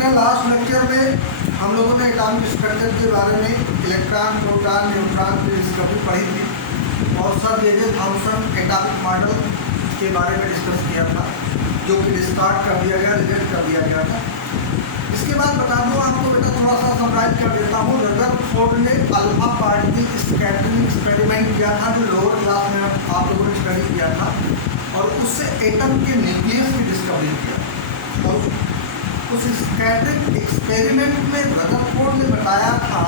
बेटा last lecture में हम लोगों ने एटॉमिक स्ट्रक्चर के बारे में इलेक्ट्रॉन, प्रोटॉन, न्यूट्रॉन की डिस्कवरी पढ़ी थी और sir J Thomson atomic model के बारे में डिस्कस किया था, जो कि डिस्कार्ड कर दिया गया, रिजेक्ट कर दिया गया था। इसके बाद बता दूँ आपको बेटा, थोड़ा सा समराइज कर देता हूँ। रदरफोर्ड ने अल्फा पार्टिकल स्कैटरिंग एक्सपेरिमेंट किया था, जो लोअर क्लास में आप लोगों ने स्टडी किया था, और उससे एटम के न्यूक्लियस की डिस्कवरी किया। और उस स्कैटरिंग एक्सपेरिमेंट में रदरफोर्ड ने बताया था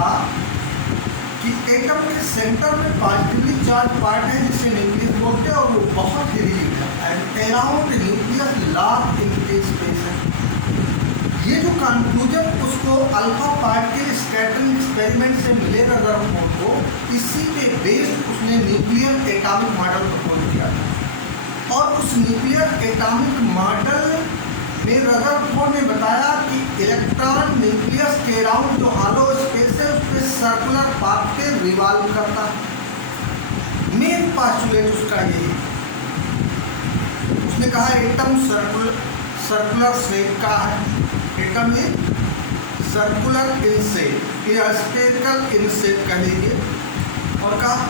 कि एटम के सेंटर में पॉजिटिवली चार्ज पार्ट है जिसे न्यूक्लियस बोलते हैं, और वो बहुत ही रिजिड है and around nucleus large in space है। ये जो कंक्लूजन उसको अल्फा पार्टिकल स्कैटरिंग एक्सपेरिमेंट से मिले रदरफोर्ड को, इसी पे बेस्ड उसने न्यूक्लियर एटॉमिक मॉडल प्रपोज किया था। और उस न्यूक्लियर एटॉमिक मॉडल में रदरफोर्ड ने बताया कि इलेक्ट्रॉन न्यूक्लियस के अराउंड जो हालो स्पेस है उस पर सर्कुलर पाथ पे रिवॉल्व करता है। मेन पोस्टुलेट उसका यही, उसने कहा एटम सर्कुलर शेप का है, एटम में सर्कुलर इन शेप या स्फेरिकल इन शेप कहेंगे, और कहा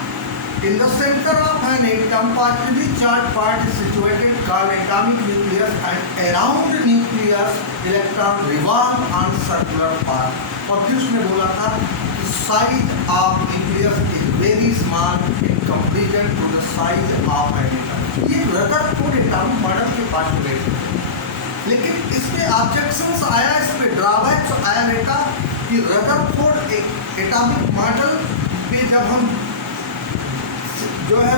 in the centre of an atom positively charge part is situated called atomic nucleus and around nucleus electron revolve on circular path. और फिर उसने बोला था कि size of nucleus is very small in comparison to the size of an atom. ये Rutherford atomic model के postulate है, लेकिन इसमें ऑब्जेक्शंस आया, इस पर ड्रॉबैक्स आया बेटा कि रदरफोर्ड एटॉमिक मॉडल पे जब हम जो है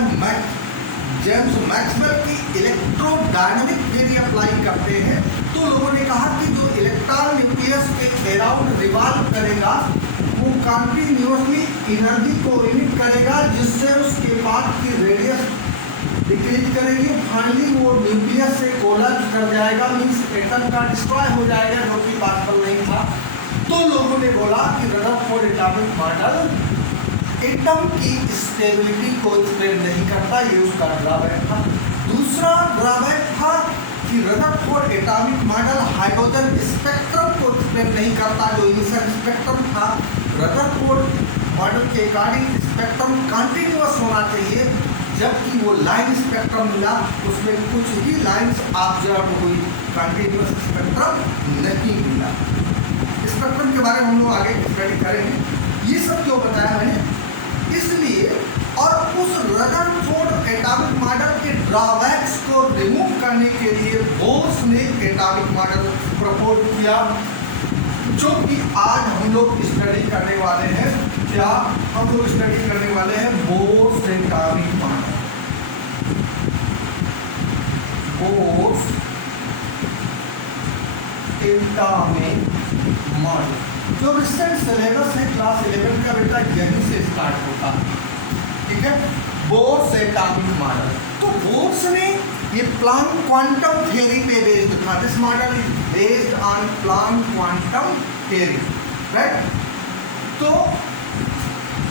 जेम्स मैक्सवेल की इलेक्ट्रोडायनामिक थ्योरी अप्लाई करते हैं, तो लोगों ने कहा कि जो इलेक्ट्रॉन न्यूक्लियस के अराउंड रिवॉल्व करेगा वो कंटिन्यूअसली एनर्जी को इमिट करेगा, जिससे उसके पाथ की रेडियस डिक्रीज करेगी, फाइनली वो न्यूक्लियस से कोलैप्स कर जाएगा, मीन्स एटम का डिस्ट्रॉय हो जाएगा, जो कि पॉसिबल नहीं था। तो लोगों ने बोला कि रदरफोर्ड एटॉमिक मॉडल एटम की स्टेबिलिटी को एक्सप्लेन नहीं करता, ये उसका ड्रॉबैक था। दूसरा ड्रॉबैक था कि Rutherford atomic model hydrogen spectrum को एक्सप्लेन नहीं करता, जो इनिशियल स्पेक्ट्रम था। रदरफोर्ड मॉडल के अकॉर्डिंग स्पेक्ट्रम कंटिन्यूअस होना चाहिए, जबकि वो लाइन स्पेक्ट्रम मिला, उसमें कुछ ही लाइन्स ऑब्जर्व हुई, कंटिन्यूअस स्पेक्ट्रम नहीं मिला। स्पेक्ट्रम के बारे में हम लोग आगे स्टडी करेंगे। ये सब क्यों बताया मैंने, इसलिए। और उस रदरफोर्ड एटॉमिक मॉडल के ड्रॉबैक्स को रिमूव करने के लिए बोर्स ने एटॉमिक मॉडल प्रपोज किया, जो कि आज हम लोग स्टडी करने वाले हैं। क्या हम लोग स्टडी करने वाले हैं? Bourse atomic model. Bourse atomic model जो रिसेंट सिलेबस है क्लास 11 का बेटा, यहीं से स्टार्ट होता है, ठीक है। बोर्स एटॉमिक मॉडल, तो बोर्स ने ये प्लांक क्वांटम थ्योरी पे बेस्ड था। This model is based on Planck quantum theory, right. तो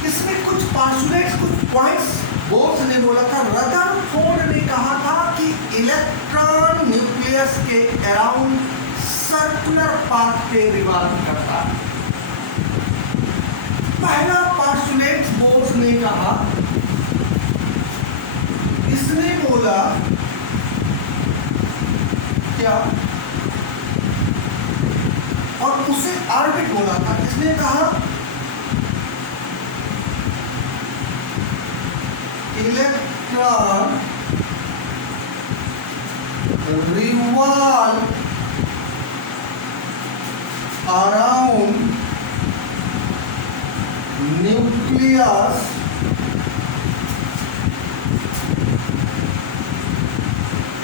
इसमें कुछ पोस्टुलेट्स, कुछ पॉइंट्स बोर्स ने बोला था। रदरफोर्ड ने कहा था कि इलेक्ट्रॉन न्यूक्लियस के अराउंड सर्कुलर पाथ पे रिवॉल्व करता है। पहला पोस्टुलेट बोर्स ने कहा, इसने बोला क्या, और उसे और भी बोला था। इसने कहा electron revolve around nucleus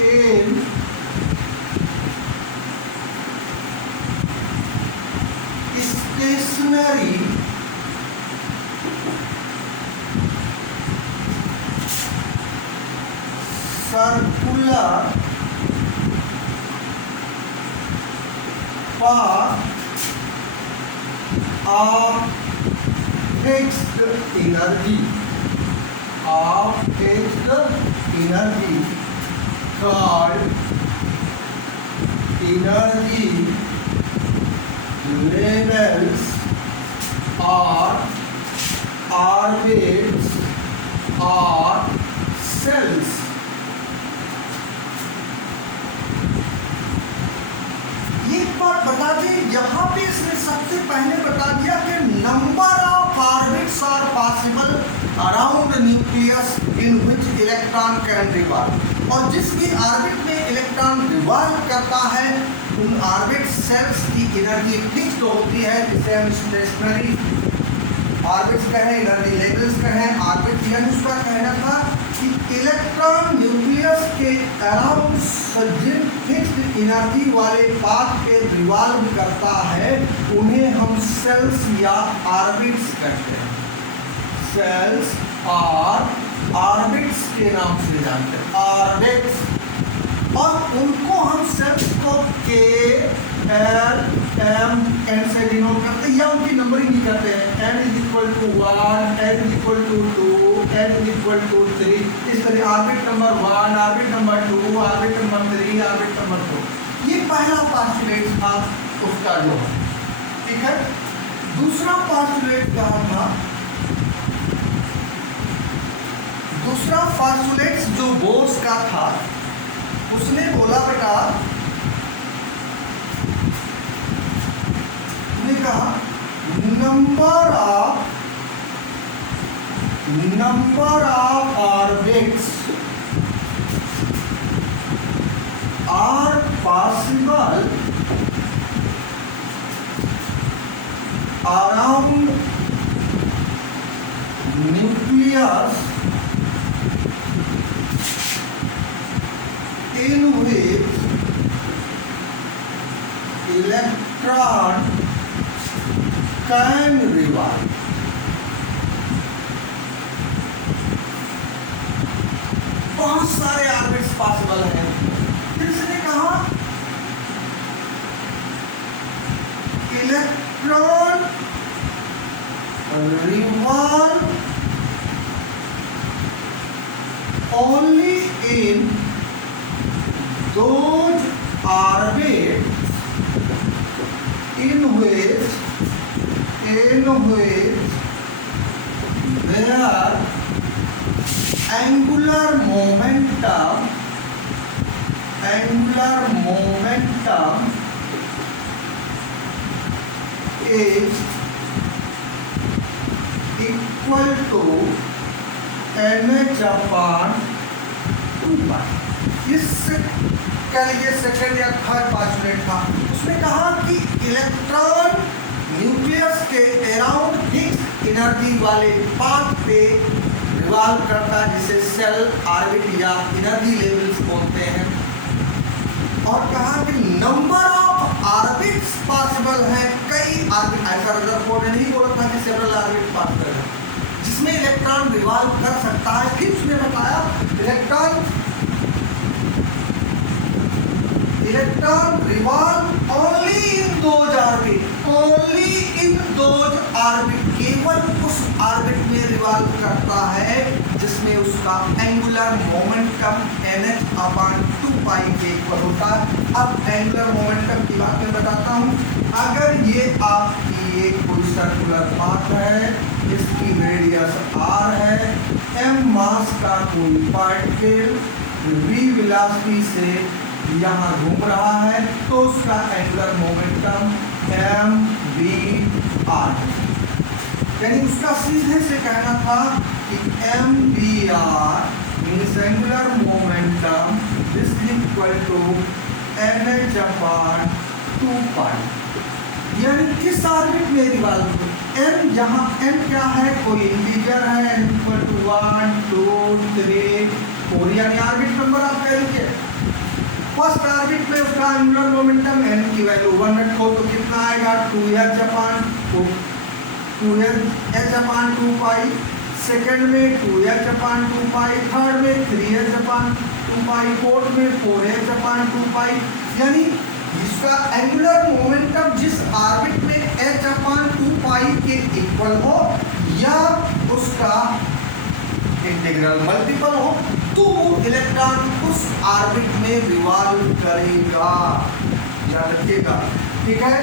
in stationary circular path of fixed energy called energy levels or orbits or cells। एक बात बता दें, यहाँ पे इसने सबसे पहले बता दिया कि number of orbits are possible around nucleus in which electron can revolve. और जिस भी ऑर्बिट में इलेक्ट्रॉन रिवॉल्व करता है उन ऑर्बिट सेल्स की एनर्जी फिक्स्ड होती है, जिसे हम स्टेशनरी ऑर्बिट्स कहें, एनर्जी लेवल्स कहें। ऑर्बिट यानी उसका कहना था कि इलेक्ट्रॉन न्यूक्लियस के अराउंड जिन फिक्स्ड एनर्जी वाले पाथ पे रिवॉल्व करता है उन्हें हम सेल्स या ऑर्बिट्स कहते हैं। सेल्स और ऑर्बिट्स के नाम से जानते हैं, ऑर्बिट्स। और उनको हम सेल्स को के एल एम एन से डिनोट करते हैं या उनकी नंबरिंग नहीं करते हैं। n = 1, n = 2, n = 3, इस तरह orbit number 1, orbit number 2, orbit number 3, orbit number 4। ये पहला पोस्टुलेट था उसका जो है, ठीक है। दूसरा पोस्टुलेट क्या था? दूसरा पोस्टुलेट जो बोर्स का था, उसने बोला बेटा, उसने कहा number of orbits are possible around nucleus in which electron can revolve। बहुत सारे ऑर्बिट्स पॉसिबल हैं। फिर इसने कहा electron revolve only in those orbits in which their angular momentum is equal to mh/2π। इससे कह लीजिए सेकेंड या थर्ड पोस्टुलेट था। उसने कहा कि इलेक्ट्रॉन न्यूक्लियस के अराउंड फिक्स्ड एनर्जी वाले पाथ पे रिवॉल्व करता है, जिसे सेल ऑर्बिट या एनर्जी लेवल्स बोलते हैं। और कहा कि नंबर ऑफ ऑर्बिट्स पॉसिबल है, कई ऑर्बिट। ऐसा रदरफोर्ड ने नहीं बोला था कि सेवरल ऑर्बिट पॉसिबल है जिसमें इलेक्ट्रॉन रिवॉल्व कर सकता है। फिर उसने बताया electron revolve only in those orbit, केवल उस ऑर्बिट में रिवॉल्व करता है जिसमें उसका एंगुलर मोमेंटम nh/2π के इक्वल होता है। अब एंगुलर मोमेंटम की बात मैं बताता हूँ। अगर ये आपकी एक कोई सर्कुलर पाथ है, इसकी रेडियस r है, m मास का कोई पार्टिकल v वेलोसिटी से यहाँ घूम रहा है, तो उसका एंगुलर मोमेंटम mvr है। यानी उसका सीधे से कहना था कि mvr means angular momentum is equal to nh/2π। यानी किस ऑर्बिट में रिवॉल्व हो, m जहाँ m क्या है, कोई इंटीजर है, n = 1 2 3 4, यानी ऑर्बिट नंबर आप कह लीजिए। फर्स्ट ऑर्बिट में उसका एंगुलर मोमेंटम n की वैल्यू 1 रखो तो कितना आएगा 2h/2π। सेकंड में 2h/2π, थर्ड में 3h/2π, फोर्थ में 4h/2π। यानी इसका एंगुलर मोमेंटम जिस ऑर्बिट में h/2π के इक्वल हो या उसका इंटीग्रल मल्टीपल हो, तो वो इलेक्ट्रॉन उस ऑर्बिट में रिवॉल्व करेगा, याद रखिएगा, ठीक है।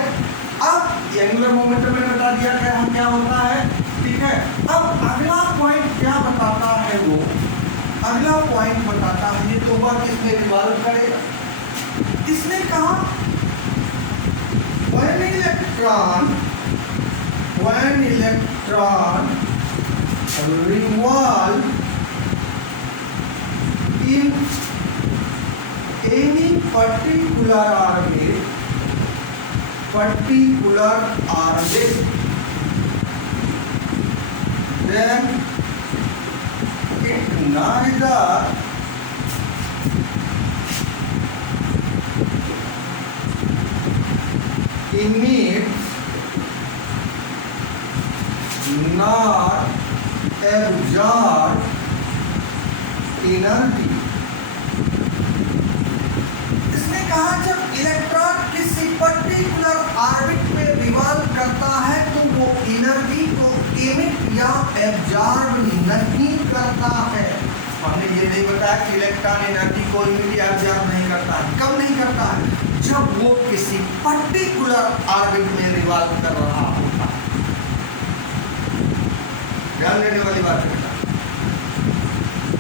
अब एंगुलर मोमेंटम मैंने बता दिया क्या होता है, ठीक है। अब अगला पॉइंट क्या बताता है, वो अगला पॉइंट बताता है ये तो वर्क इसमें रिवॉल्व करेगा। इसने कहा when electron revolve in any particular orbit, then it neither emits nor absorb energy। इसने कहा जब इलेक्ट्रॉन किसी पर्टिकुलर ऑर्बिट में रिवॉल्व करता है तो वो एनर्जी को इमिट या एब्जॉर्ब नहीं करता है। हमने ये नहीं बताया कि इलेक्ट्रॉन एनर्जी को इमिट या एब्जॉर्ब नहीं करता है। कब नहीं करता है? जब वो किसी पर्टिकुलर ऑर्बिट में रिवॉल्व कर रहा होता है। ध्यान देने वाली बात है।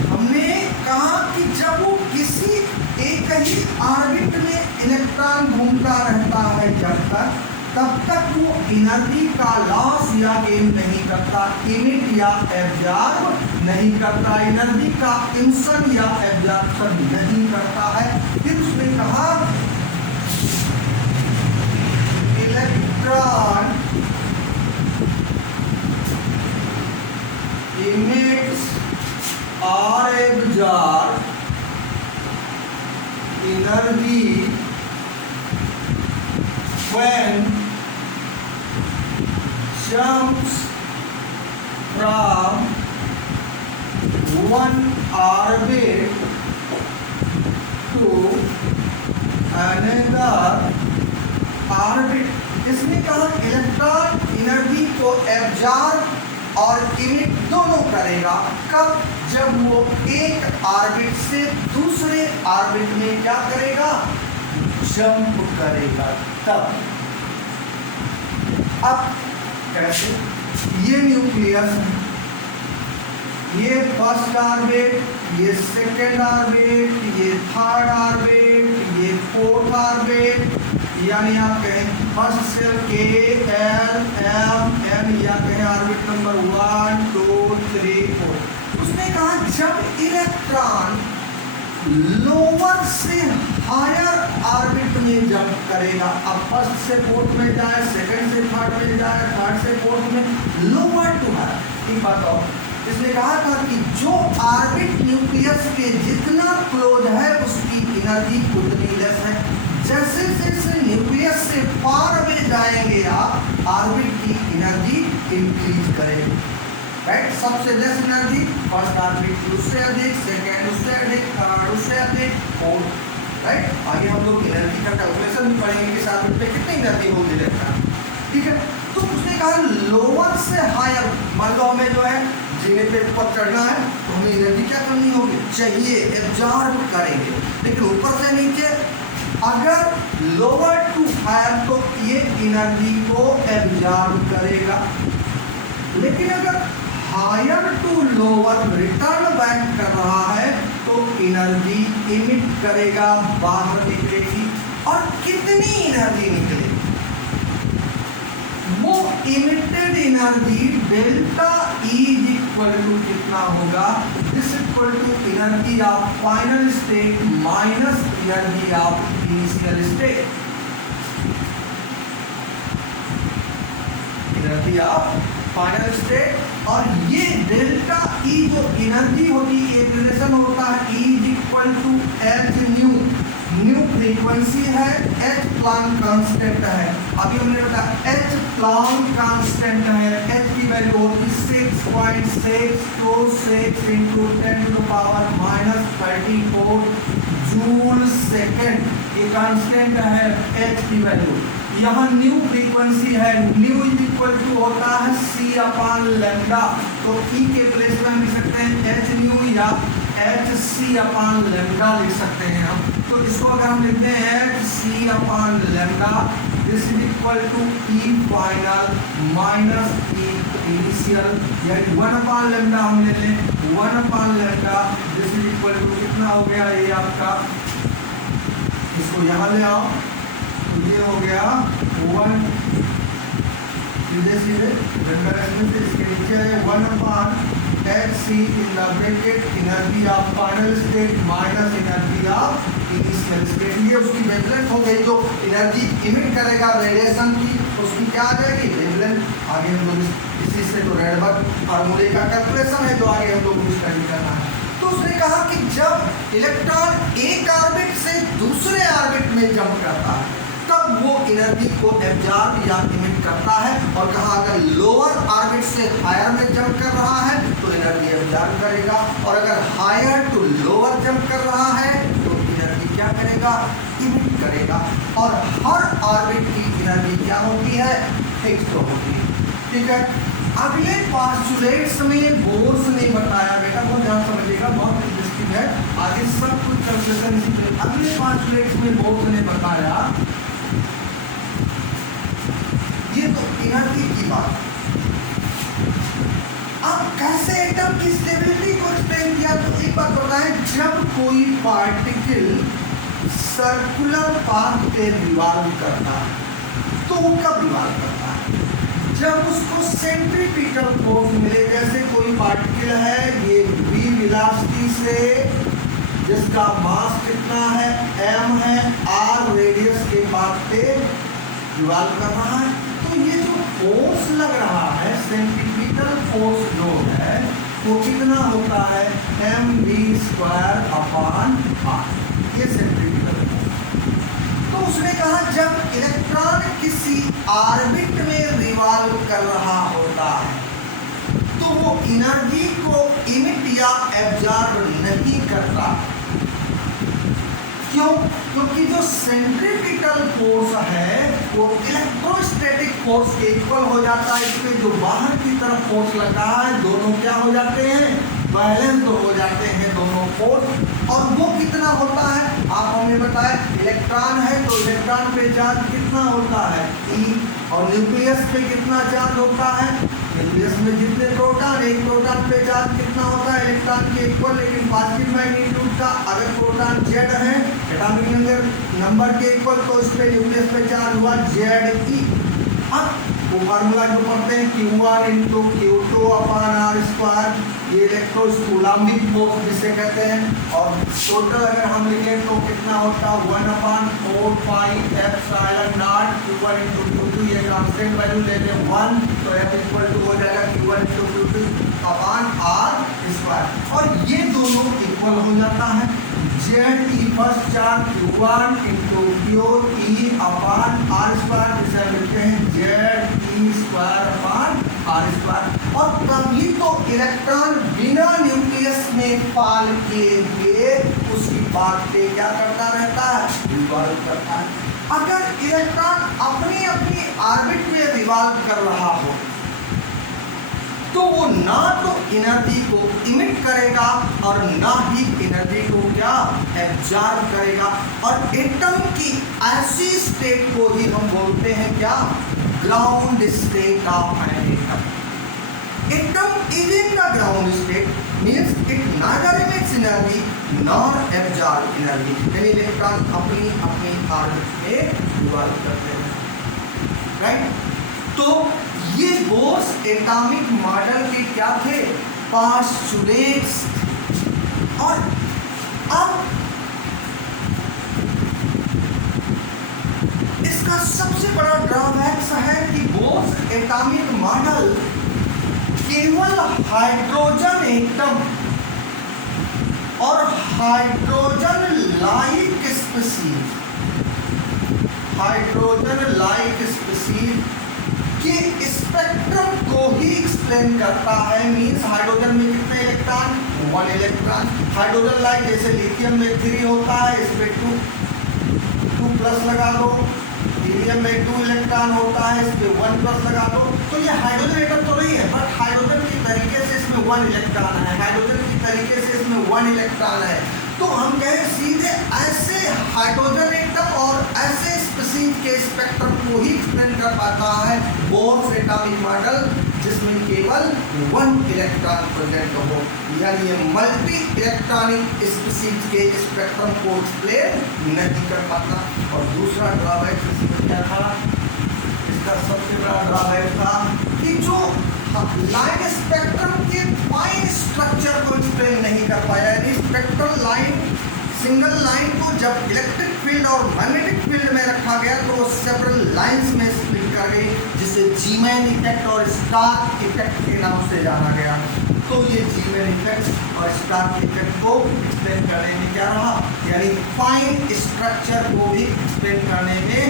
हमने कहा कि जब वो किसी एक ही ऑर्बिट में इलेक्ट्रॉन घूमता रहता है तब तक वो एनर्जी का लॉस या गेन नहीं करता, इमिट या एब्जॉर्ब नहीं करता, एनर्जी का इमिशन या एब्जॉर्प्शन नहीं करता है। फिर उसने कहा electron emits or absorb energy when jumps from one orbit to another orbit। इसने कहा इलेक्ट्रॉन एनर्जी को एब्जॉर्ब और इमिट दोनों करेगा। कब? जब वो एक ऑर्बिट से दूसरे ऑर्बिट में क्या करेगा? जंप करेगा तब। अब कैसे? ये न्यूक्लियस है, ये फर्स्ट ऑर्बिट, ये सेकेंड ऑर्बिट, ये थर्ड ऑर्बिट, ये फोर्थ ऑर्बिट, यानी आप कहें फर्स्ट सेल के एल एम एन, या कहें ऑर्बिट नंबर 1 2 3 4। उसने कहा जब इलेक्ट्रॉन लोअर से हायर ऑर्बिट में जंप करेगा, अब फर्स्ट से फोर्थ में जाए, सेकंड से थर्ड में जाए, थर्ड से फोर्थ में, लोअर टू हायर। एक बात और, इसने कहा था कि जो ऑर्बिट न्यूक्लियस के जितना क्लोज है उसकी एनर्जी उतनी लेस है। जैसे जैसे न्यूक्लियस से फार अवे जाएंगे आप, ऑर्बिट की एनर्जी इंक्रीज करेगी, राइट। सबसे लेस एनर्जी फर्स्ट ऑर्बिट, उससे अधिक सेकेंड, उससे अधिक थर्ड, उससे अधिक फोर्थ, राइट। आगे हम लोग एनर्जी का कैलकुलेशन भी पढ़ेंगे कि ऑर्बिट पे कितनी एनर्जी होगी इलेक्ट्रॉन, ठीक है। तो उसने कहा लोअर से हायर, मान लो हमें जो है जीने पे ऊपर चढ़ना है तो हमें एनर्जी क्या करनी होगी? चाहिए, एब्जॉर्ब करेंगे। लेकिन ऊपर से नीचे अगर लोअर टू हायर तो ये एनर्जी को एब्जॉर्ब करेगा, लेकिन अगर higher to lower return back कर रहा है तो एनर्जी इमिट करेगा, बाहर निकलेगी। और कितनी एनर्जी निकलेगी? वो emitted energy delta E is equal to कितना होगा? This equal to energy of final state minus energy of initial state, energy of final state. और ये डेल्टा ई जो एनर्जी होती है, एक रिलेशन होता है E is equal to H nu, nu frequency है, एच प्लांक कांस्टेंट है। अभी हमने बताया एच प्लांक कांस्टेंट है, एच की वैल्यू होती 6.626 into 10 to the power -34 joule second, ये कांस्टेंट है एच की वैल्यू। यहाँ न्यू फ्रीक्वेंसी है, न्यू इज इक्वल टू होता है सी अपॉन लैम्डा, तो ई के प्लेस में हम लिख सकते हैं एच न्यू या एच सी अपॉन लैम्डा लिख सकते हैं हम। तो इसको अगर हम लिखते हैं H C upon lambda this is equal to E final minus E initial, यानी 1/λ हम ले लें, 1/λ दिस इज इक्वल टू कितना हो गया ये आपका, इसको यहाँ ले आओ तो ये हो गया 1 सीधे सीधे से इसके नीचे है 1/hc in the bracket energy of final state minus energy of initial state. ये उसकी वेवलेंथ हो गई जो एनर्जी इमिट करेगा रेडिएशन की, उसकी क्या आ जाएगी वेवलेंथ। आगे हम लोग इसी से तो रेडबर्ग फार्मूले का कैलकुलेशन है जो आगे हम लोग स्टडी करना है। तो उसने कहा कि जब इलेक्ट्रॉन एक ऑर्बिट से दूसरे ऑर्बिट में जंप करता है तब वो एनर्जी को एब्जॉर्ब या इमिट करता है, और कहा अगर लोअर ऑर्बिट से हायर में जंप कर रहा है तो एनर्जी एब्जॉर्ब करेगा, और अगर हायर टू लोअर जंप कर रहा है तो एनर्जी क्या करेगा इमिट करेगा। और हर ऑर्बिट की एनर्जी क्या होती है फिक्स होती है, ठीक है। अगले पोस्टुलेट्स में बोर्स ने बताया, बेटा बहुत ध्यान समझिएगा, बहुत इंटरेस्टिंग है, आगे सब कुछ कैलकुलेशन इसी पे। अगले पोस्टुलेट्स में बोर्स ने बताया, ये तो एनर्जी की बात। अब कैसे एटम की स्टेबिलिटी को एक्सप्लेन किया, तो एक बात बताएं, जब कोई पार्टिकल सर्कुलर पाथ पे रिवॉल्व करता है तो वो कब रिवॉल्व करता है, जब उसको सेंट्रीपिटल फोर्स मिले। जैसे कोई पार्टिकल है ये v वेलोसिटी से, जिसका मास कितना है m है, r रेडियस के पाथ पे रिवॉल्व कर रहा है, तो ये जो फोर्स लग रहा है सेंट्रीपिटल फोर्स जो है वो कितना होता है mv²/r, ये सेंट्रीपिटल फोर्स। तो उसने कहा जब इलेक्ट्रॉन किसी ऑर्बिट में रिवॉल्व कर रहा होता है तो वो एनर्जी को इमिट या एब्जॉर्ब नहीं करता। क्यों? क्योंकि जो सेंट्रीपिटल फोर्स है वो इलेक्ट्रोस्टैटिक फोर्स के इक्वल हो जाता है। इसमें जो बाहर की तरफ फोर्स लग रहा है दोनों क्या हो जाते हैं बैलेंस तो हो जाते हैं दोनों फोर्स। और वो कितना होता है आप हमें बताएं, इलेक्ट्रॉन है तो इलेक्ट्रॉन पे चार्ज कितना होता है E, और न्यूक्लियस पे कितना चार्ज होता है, न्यूक्लियस में जितने प्रोटॉन, एक प्रोटॉन पे चार्ज कितना होता है इलेक्ट्रॉन के इक्वल, लेकिन पॉजिटिव मैग्नीट्यूड का। अगर प्रोटॉन Z है एटॉमिक नंबर के इक्वल तो इस पे न्यूक्लियस पे चार्ज हुआ ZE। अब वो फार्मूला जो पढ़ते हैं Q1 × Q2/r², ये इलेक्ट्रोस्टैटिक फोर्स जिसे कहते हैं। और टोटल अगर हम लिखें तो कितना होता है 1/4πε0 Q1 × Q2, ये कांस्टेंट वैल्यू ले लें 1 तो F = हो जाएगा Q1 × Q2/r²। और ये दोनों इक्वल हो जाता है ZE first charge Q1 × QE/r², जिसे लिखते हैं ZE²/r²। और तभी तो इलेक्ट्रॉन बिना न्यूक्लियस में फाल किए हुए उसकी बात पे क्या करता रहता है रिवॉल्व करता है। अगर इलेक्ट्रॉन अपनी अपनी ऑर्बिट में रिवॉल्व कर रहा हो तो वो ना तो एनर्जी को इमिट करेगा और ना ही एनर्जी को क्या एब्जॉर्ब करेगा। और एटम की ऐसी स्टेट को ही हम बोलते हैं क्या ground state of an atom. Atom is in the ground state means it neither emits energy nor absorb energy, यानी इलेक्ट्रॉन अपनी अपनी ऑर्बिट में रिवॉल्व करते हैं, राइट। तो ये बोर्स एटॉमिक मॉडल के क्या थे पोस्टुलेट्स। और अब इसका सबसे बड़ा ड्रॉबैक्स है कि बोर्स एटॉमिक मॉडल केवल हाइड्रोजन एटम और हाइड्रोजन लाइक स्पीशीज के स्पेक्ट्रम को ही एक्सप्लेन करता है। मींस हाइड्रोजन में कितने इलेक्ट्रॉन 1 इलेक्ट्रॉन। हाइड्रोजन लाइक जैसे लिथियम में 3 होता है, इस पे 2+ लगा दो। हीलियम में 2 इलेक्ट्रॉन होता है, इस पे 1+ लगा दो। तो ये हाइड्रोजन एटम तो नहीं है, बट हाइड्रोजन की तरीके से इसमें 1 इलेक्ट्रॉन है, हाइड्रोजन की तरीके से इसमें 1 इलेक्ट्रॉन है। तो हम कहें सीधे ऐसे हाइड्रोजन एटम और ऐसे स्पीशीज के स्पेक्ट्रम को ही एक्सप्लेन कर पाता है बोर्स एटॉमिक मॉडल, जिसमें केवल 1 इलेक्ट्रॉन प्रेजेंट हो, यानी ये मल्टी इलेक्ट्रॉनिक स्पीशीज के स्पेक्ट्रम को एक्सप्लेन नहीं कर पाता। और दूसरा ड्रॉबैक इसमें क्या था, इसका सबसे बड़ा ड्रॉबैक था कि जो लाइन स्पेक्ट्रम के फाइन स्ट्रक्चर को एक्सप्लेन नहीं कर पाया, यानी स्पेक्ट्रल लाइन, सिंगल लाइन को जब इलेक्ट्रिक फील्ड और मैग्नेटिक फील्ड में रखा गया तो वो सेवरल लाइंस में स्प्लिट कर गई, जिसे जीमैन इफेक्ट और स्टार्क इफेक्ट के नाम से जाना गया। तो ये जीमैन इफेक्ट और स्टार्क इफेक्ट को एक्सप्लेन करने में क्या रहा, यानी फाइन स्ट्रक्चर को भी एक्सप्लेन करने में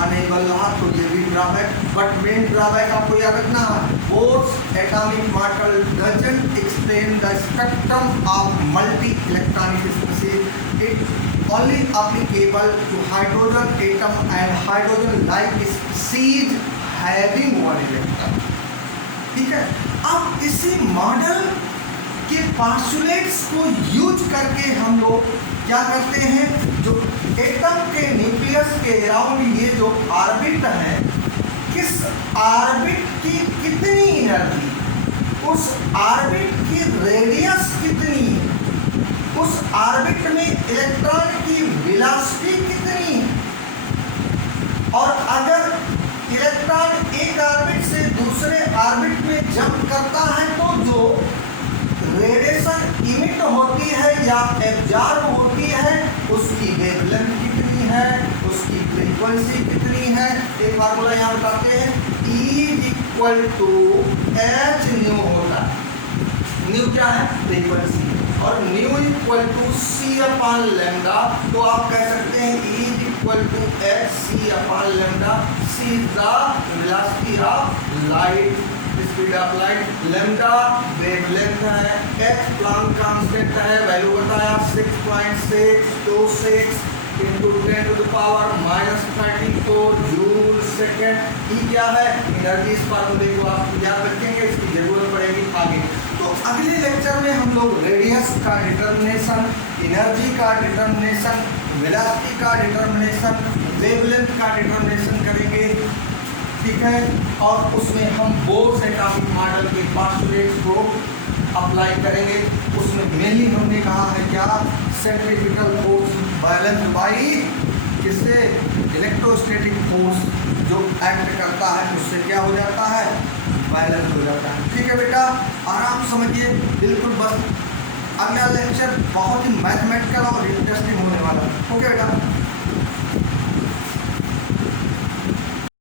अनेबल रहा। तो ये भी ड्रॉबैक, बट मेन ड्रॉबैक आपको याद रखना है, Bohr's atomic model doesn't explain the spectrum of multi electronic species, it only applicable to hydrogen atom and hydrogen like species having 1 electron. ठीक है, अब इसी मॉडल के पोस्टुलेट्स को यूज करके हम लोग क्या करते हैं, जो एटम के न्यूक्लियस के अराउंड ये जो ऑर्बिट है, किस ऑर्बिट की कितनी एनर्जी, उस ऑर्बिट की रेडियस कितनी है, उस ऑर्बिट में इलेक्ट्रॉन की वेलोसिटी कितनी है, और अगर इलेक्ट्रॉन एक ऑर्बिट से दूसरे ऑर्बिट में जंप करता है तो जो रेडिएशन इमिट होती है या एब्जॉर्ब होती है, उसकी वेवलेंथ कितनी है, उसकी फ्रीक्वेंसी कितनी है। एक फार्मूला यहाँ बताते हैं, E = H न्यू होता है, न्यू क्या है, फ्रीक्वेंसी, और न्यू = C/λ। तो आप कह सकते हैं E = H C/λ, C is the velocity of light, speed of light, lambda wavelength है, h प्लैंक कांस्टेंट है, वैल्यू बताया 6.626 × 10⁻⁻34 जूल सेकेंड। ई क्या है, एनर्जी। इस फार्मूले को आप याद रखेंगे, इसकी जरूरत पड़ेगी आगे। तो अगले लेक्चर में हम लोग रेडियस का डिटर्मिनेशन, एनर्जी का डिटर्मिनेशन, वेलोसिटी का डिटर्मिनेशन, वेवलेंथ का डिटर्मिनेशन करेंगे। ठीक है, और उसमें हम बोर्स एटॉमिक मॉडल के पोस्टुलेट्स को अप्लाई करेंगे। उसमें मेनली हमने कहा है क्या, सेंट्रीफ्यूगल फोर्स बैलेंस बाई किससे, इलेक्ट्रोस्टैटिक फोर्स जो एक्ट करता है उससे क्या हो जाता है, बैलेंस हो जाता है। ठीक है बेटा, आराम समझिए बिल्कुल। बस अगला लेक्चर बहुत ही मैथमेटिकल और इंटरेस्टिंग होने वाला है। ओके बेटा।